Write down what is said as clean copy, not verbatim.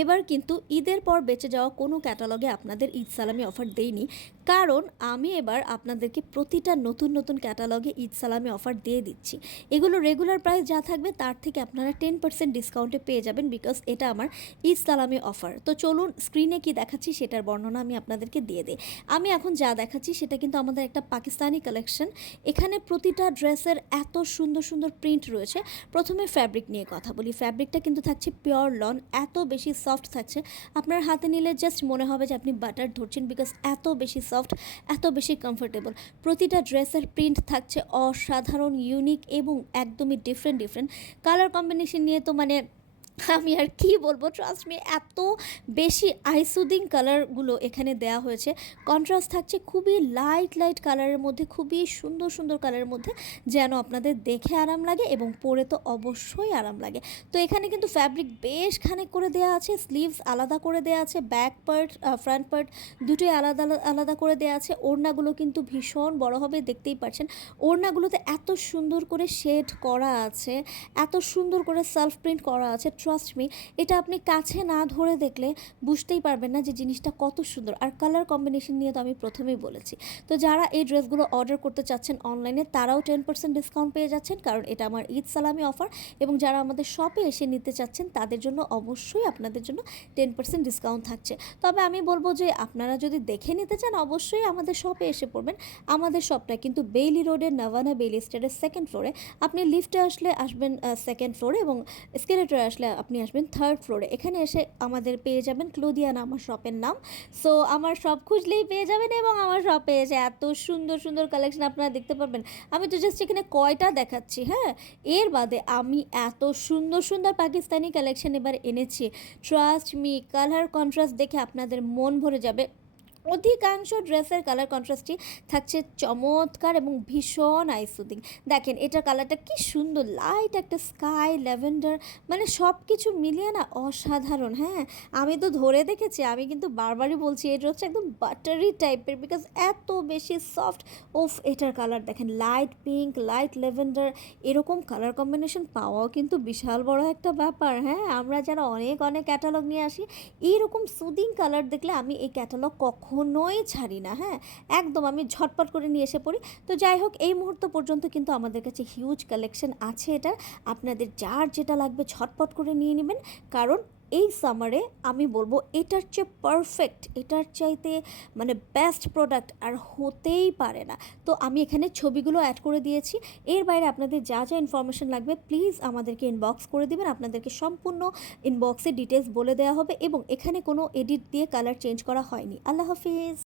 এবার কিন্তু ঈদের পর বেঁচে যাওয়া কোনো ক্যাটালগে আপনাদের ঈদ সালামি অফার দেইনি, কারণ আমি এবার আপনাদেরকে প্রতিটা নতুন নতুন ক্যাটালগে ঈদ সালামি অফার দিয়ে দিচ্ছি। এগুলো রেগুলার প্রাইস যা থাকবে তার থেকে আপনারা 10% ডিসকাউন্টে পেয়ে যাবেন, বিকজ এটা আমার ঈদ সালামি অফার। তো চলুন স্ক্রিনে কি দেখাচ্ছি সেটার বর্ণনা আমি আপনাদেরকে দিয়ে দিই। আমি এখন যা দেখাচ্ছি সেটা কিন্তু আমাদের একটা পাকিস্তানি কালেকশন। এখানে প্রতিটা ড্রেসের এত সুন্দর সুন্দর প্রিন্ট রয়েছে। প্রথমে ফ্যাব্রিক নিয়ে কথা বলি। ফ্যাব্রিকটা কিন্তু থাকছে পিওর লন, এত বেশি সফট থাকছে, আপনার হাতে নিলে জাস্ট মনে হবে যে আপনি বাটার ধরছেন, বিকজ এত বেশি সফট, এত বেশি কমফোর্টেবল। প্রতিটা ড্রেসের প্রিন্ট থাকছে অসাধারণ, ইউনিক এবং একদমই ডিফারেন্ট ডিফারেন্ট। কালার কম্বিনেশন নিয়ে তো মানে আমি আর কি বলবো, ট্রাস্ট মি, এত বেশি আইসুদিং কালারগুলো এখানে দেওয়া হয়েছে। কন্ট্রাস্ট থাকছে খুবই লাইট লাইট কালারের মধ্যে, খুবই সুন্দর সুন্দর কালারের মধ্যে, যেন আপনাদের দেখে আরাম লাগে এবং পরে তো অবশ্যই আরাম লাগে। তো এখানে কিন্তু ফ্যাব্রিক বেশ খানিক করে দেওয়া আছে, স্লিভস আলাদা করে দেওয়া আছে, ব্যাক পার্ট ফ্রন্ট পার্ট দুটোই আলাদা আলাদা করে দেওয়া আছে। ওড়নাগুলো কিন্তু ভীষণ বড় হবে, দেখতেই পাচ্ছেন। ওড়নাগুলোতে এত সুন্দর করে শেড করা আছে, এত সুন্দর করে সেলফ প্রিন্ট করা আছে, ট্রাস্ট মি, এটা আপনি কাছে না ধরে দেখলে বুঝতেই পারবেন না যে জিনিসটা কত সুন্দর। আর কালার কম্বিনেশন নিয়ে তো আমি প্রথমেই বলেছি। তো যারা এই ড্রেসগুলো অর্ডার করতে চাচ্ছেন অনলাইনে, তারাও 10% ডিসকাউন্ট পেয়ে যাচ্ছেন, কারণ এটা আমার ঈদ সালামি অফার। এবং যারা আমাদের শপে এসে নিতে চাচ্ছেন তাদের জন্য অবশ্যই আপনাদের জন্য 10% ডিসকাউন্ট থাকছে। তবে আমি বলবো যে আপনারা যদি দেখে নিতে চান অবশ্যই আমাদের শপে এসে পড়বেন। আমাদের শপটা কিন্তু বেইলি রোডের নাভানা বেইলি স্ট্রিটের 2nd ফ্লোরে। আপনি লিফটে আসলে আসবেন 2nd ফ্লোরে, এবং এসকেলেটরে আসলে আপনি আসবেন 3rd ফ্লোরে। এখানে এসে আমাদের পেয়ে যাবেন ক্লোদিয়ানা আমার শপের নাম। সো আমার শপ খুঁজলেই পেয়ে যাবেন, এবং আমার শপে এসে এত সুন্দর সুন্দর কালেকশন আপনারা দেখতে পারবেন। আমি তো জাস্ট এখানে কয়টা দেখাচ্ছি, হ্যাঁ, এর বাদে আমি এত সুন্দর সুন্দর পাকিস্তানি কালেকশন এবার এনেছি। ট্রাস্ট মি, কালার কন্ট্রাস্ট দেখে আপনাদের মন ভরে যাবে। অধিকাংশ ড্রেসের কালার কন্ট্রাস্টই থাকছে চমৎকার এবং ভীষণ আইসুদিং। দেখেন এটার কালারটা কি সুন্দর, লাইট একটা স্কাই ল্যাভেন্ডার, মানে সব কিছু মিলিয়ে না অসাধারণ। হ্যাঁ, আমি তো ধরে দেখেছি, আমি কিন্তু বারবারই বলছি এটা হচ্ছে একদম বাটারি টাইপের, বিকজ এত বেশি সফট। ওফ, এটার কালার দেখেন, লাইট পিঙ্ক, লাইট ল্যাভেন্ডার, এরকম কালার কম্বিনেশন পাওয়াও কিন্তু বিশাল বড় একটা ব্যাপার। হ্যাঁ, আমরা যারা অনেক অনেক ক্যাটালগ নিয়ে আসি, এইরকম সুদিং কালার দেখলে আমি এই ক্যাটালগ কখনোই ছাড়ি না। হ্যাঁ, একদম আমি ঝটপট করে নিয়ে এসে পড়ি। তো যাই হোক, এই মুহূর্ত পর্যন্ত কিন্তু আমাদের কাছে হিউজ কালেকশন আছে এটা। আপনাদের যার যেটা লাগবে ঝটপট করে নিয়ে নেবেন, কারণ এই সামারে আমি বলবো এটার চেয়ে পারফেক্ট, এটার চাইতে মানে বেস্ট প্রোডাক্ট আর হতেই পারে না। তো আমি এখানে ছবিগুলো অ্যাড করে দিয়েছি। এর বাইরে আপনাদের যা যা ইনফরমেশন লাগবে প্লিজ আমাদেরকে ইনবক্স করে দিবেন। আপনাদেরকে সম্পূর্ণ ইনবক্সে ডিটেলস বলে দেওয়া হবে, এবং এখানে কোনো এডিট দিয়ে কালার চেঞ্জ করা হয়নি। আল্লাহ হাফিজ।